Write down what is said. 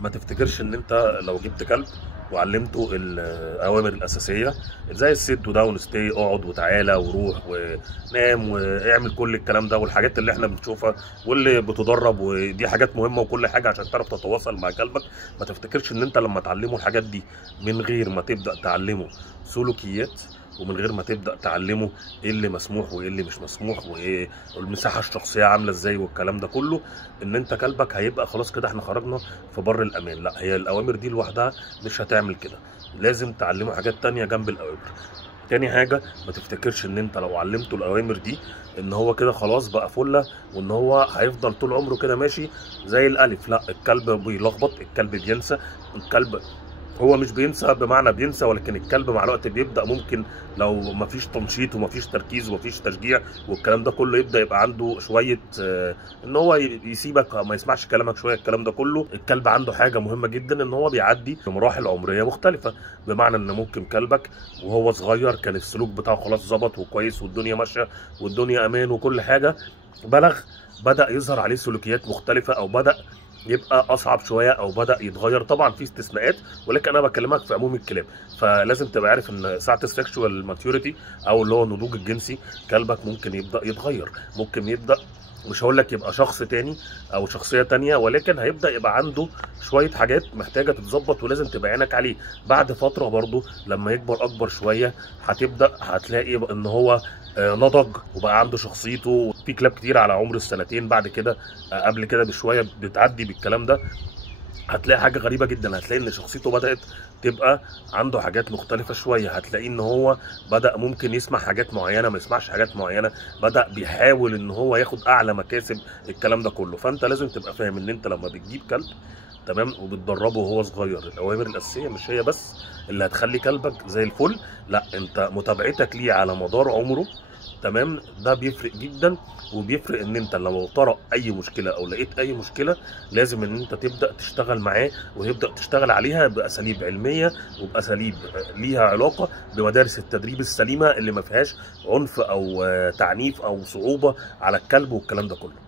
ما تفتكرش ان انت لو جبت كلب وعلمته الاوامر الاساسيه زي السيت وداون ستي، اقعد وتعالى وروح ونام واعمل كل الكلام ده والحاجات اللي احنا بنشوفها واللي بتدرب، ودي حاجات مهمه وكل حاجه عشان تعرف تتواصل مع كلبك. ما تفتكرش ان انت لما تعلمه الحاجات دي من غير ما تبدا تعلمه سلوكيات، ومن غير ما تبدا تعلمه ايه اللي مسموح وايه اللي مش مسموح وايه المساحه الشخصيه عامله ازاي والكلام ده كله، ان انت كلبك هيبقى خلاص كده احنا خرجنا في بر الامان. لا، هي الاوامر دي لوحدها مش هتعمل كده، لازم تعلمه حاجات تانية جنب الاوامر. تاني حاجة، ما تفتكرش ان انت لو علمته الاوامر دي ان هو كده خلاص بقى فله وان هو هيفضل طول عمره كده ماشي زي الالف. لا، الكلب بيلخبط، الكلب بينسى، الكلب هو مش بينسى بمعنى بينسى، ولكن الكلب مع الوقت بيبدا ممكن لو مفيش تنشيط ومفيش تركيز ومفيش تشجيع والكلام ده كله يبدا يبقى عنده شويه ان هو يسيبك ما يسمعش كلامك شويه. الكلام ده كله الكلب عنده حاجه مهمه جدا، ان هو بيعدي بمراحل عمريه مختلفه، بمعنى ان ممكن كلبك وهو صغير كان السلوك بتاعه خلاص ظبط وكويس والدنيا ماشيه والدنيا امان وكل حاجه، بلغ بدا يظهر عليه سلوكيات مختلفه او بدا يبقى اصعب شويه او بدا يتغير. طبعا في استثناءات ولكن انا بكلمك في عموم الكلام. فلازم تبقى عارف ان ساعه السكشوال ماتيوريتي او اللي هو النضوج الجنسي كلبك ممكن يبدا يتغير، ممكن يبدا مش هقول لك يبقى شخص تاني او شخصيه تانيه، ولكن هيبدا يبقى عنده شويه حاجات محتاجه تتظبط ولازم تبقى عينك عليه. بعد فتره برضو لما يكبر اكبر شويه هتلاقي ان هو نضج وبقى عنده شخصيته. في كلاب كتير على عمر السنتين بعد كده قبل كده بشويه بتعدي بالكلام ده، هتلاقي حاجه غريبه جدا، هتلاقي ان شخصيته بدات تبقى عنده حاجات مختلفه شويه، هتلاقيه ان هو بدا ممكن يسمع حاجات معينه ما يسمعش حاجات معينه، بدا بيحاول ان هو ياخد اعلى مكاسب الكلام ده كله. فانت لازم تبقى فاهم ان انت لما بتجيب كلب تمام وبتدربه وهو صغير، الاوامر الاساسيه مش هي بس اللي هتخلي كلبك زي الفل، لا، انت متابعتك ليه على مدار عمره تمام ده بيفرق جدا. وبيفرق ان انت لو طرأ اي مشكله او لقيت اي مشكله لازم ان انت تبدا تشتغل معاه وتبدا تشتغل عليها باساليب علميه وباساليب ليها علاقه بمدارس التدريب السليمه اللي ما فيهاش عنف او تعنيف او صعوبه على الكلب والكلام ده كله.